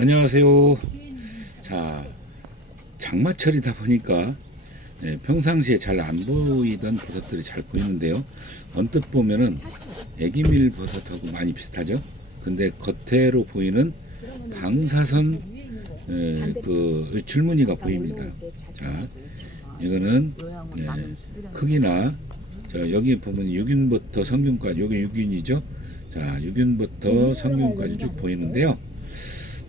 안녕하세요. 자, 장마철이다 보니까 예, 평상시에 잘 안 보이던 버섯들이 잘 보이는데요. 언뜻 보면은 애기밀 버섯하고 많이 비슷하죠. 근데 겉으로 보이는 방사선 예, 그 줄무늬가 보입니다. 자, 이거는 예, 크기나 자, 여기 보면 6윤부터 성균까지 여기 6윤이죠. 자, 6윤부터 성균까지 쭉 보이는데요.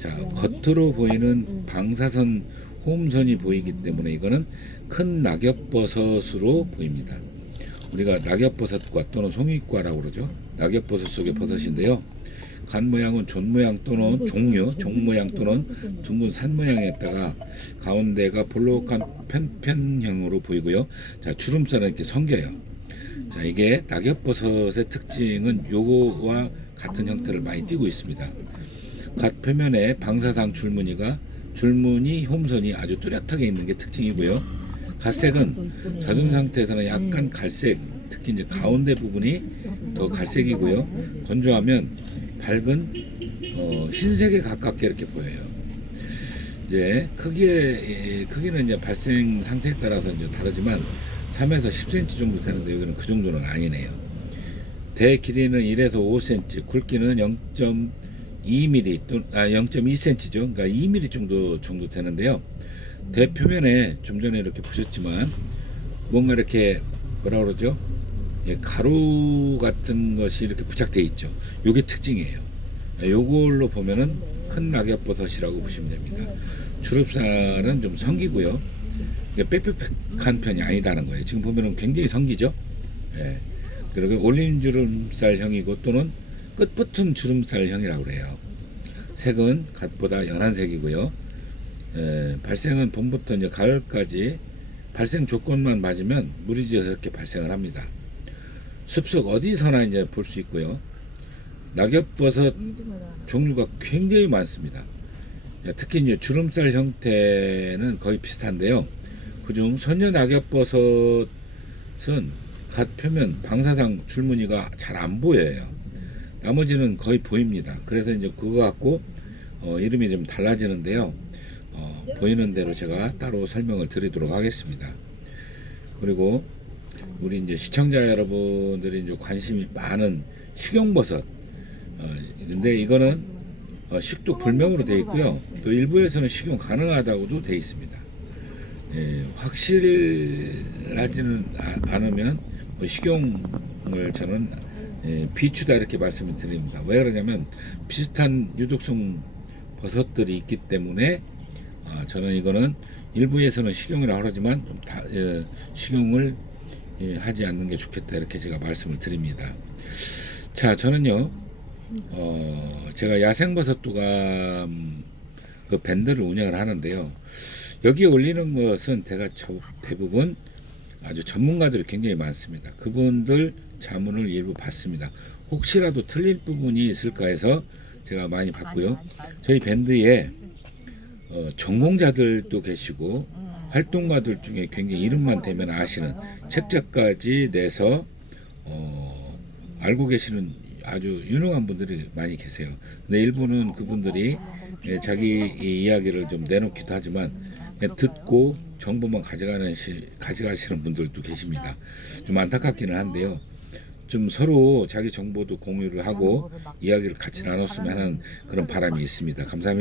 자, 겉으로 보이는 방사선 호음선이 보이기 때문에 이거는 큰 낙엽버섯으로 보입니다. 우리가 낙엽버섯과 또는 송이과라고 그러죠. 낙엽버섯 속의 버섯인데요. 간 모양은 존 모양 또는 종류, 종 모양 또는 둥근 산 모양에다가 가운데가 볼록한 편편형으로 보이고요. 자, 주름살은 이렇게 성겨요. 자, 이게 낙엽버섯의 특징은 요거와 같은 형태를 많이 띠고 있습니다. 갓 표면에 방사상 줄무늬가 줄무늬 홈선이 아주 뚜렷하게 있는 게 특징이고요. 갓색은 젖은 상태에서는 약간 갈색, 특히 이제 가운데 부분이 더 갈색이고요. 건조하면 밝은 어, 흰색에 가깝게 이렇게 보여요. 이제 크기에 크기는 이제 발생 상태에 따라서 이제 다르지만 3에서 10cm 정도 되는데 여기는 그 정도는 아니네요. 대 길이는 1에서 5cm, 굵기는 0.2mm 또 아, 0.2cm죠. 그러니까 2mm 정도 정도 되는데요. 대표면에 좀 전에 이렇게 보셨지만 뭔가 이렇게 뭐라 그러죠? 예, 가루 같은 것이 이렇게 부착되어 있죠. 요게 특징이에요. 예, 요걸로 보면은 큰 낙엽버섯이라고 보시면 됩니다. 주릅살은 좀 성기고요. 이게 빽빽한 편이 아니다는 거예요. 지금 보면은 굉장히 성기죠. 예. 그리고 올린 주름살형이고 또는 끝붙은 주름살형이라고 그래요. 색은 갓보다 연한 색이고요. 예, 발생은 봄부터 이제 가을까지 발생 조건만 맞으면 물이 지어서 이렇게 발생을 합니다. 숲속 어디서나 이제 볼 수 있고요. 낙엽버섯 종류가 굉장히 많습니다. 예, 특히 이제 주름살 형태는 거의 비슷한데요. 그중 선녀 낙엽버섯은 갓 표면 방사상 줄무늬가 잘 안 보여요. 나머지는 거의 보입니다. 그래서 이제 그거 갖고 어, 이름이 좀 달라지는데요. 어, 보이는 대로 제가 따로 설명을 드리도록 하겠습니다. 그리고 우리 이제 시청자 여러분들이 이제 관심이 많은 식용버섯. 어, 근데 이거는 어, 식도 불명으로 되어 있고요. 또 일부에서는 식용 가능하다고도 되어 있습니다. 예, 확실하지는 아- 않으면 뭐 식용을 저는 예, 비추다 이렇게 말씀을 드립니다. 왜 그러냐면 비슷한 유독성 버섯들이 있기 때문에 아, 저는 이거는 일부에서는 식용이라고 하지만 좀 다, 예, 식용을 예, 하지 않는 게 좋겠다 이렇게 제가 말씀을 드립니다. 자, 저는요, 어, 제가 야생버섯 도감 그 밴드를 운영을 하는데요. 여기에 올리는 것은 제가 저 대부분 아주 전문가들이 굉장히 많습니다. 그분들 자문을 일부 받습니다. 혹시라도 틀릴 부분이 있을까 해서 제가 많이 받고요. 저희 밴드에 어, 전공자들도 계시고 활동가들 중에 굉장히 이름만 대면 아시는 책자까지 내서 어, 알고 계시는 아주 유능한 분들이 많이 계세요. 근데 일부는 그분들이 예, 자기 이 이야기를 좀 내놓기도 하지만 듣고 정보만 가져가는 시, 가져가시는 분들도 계십니다. 좀 안타깝기는 한데요. 좀 서로 자기 정보도 공유를 하고 이야기를 같이 나눴으면 하는 그런 바람이 있습니다. 감사합니다.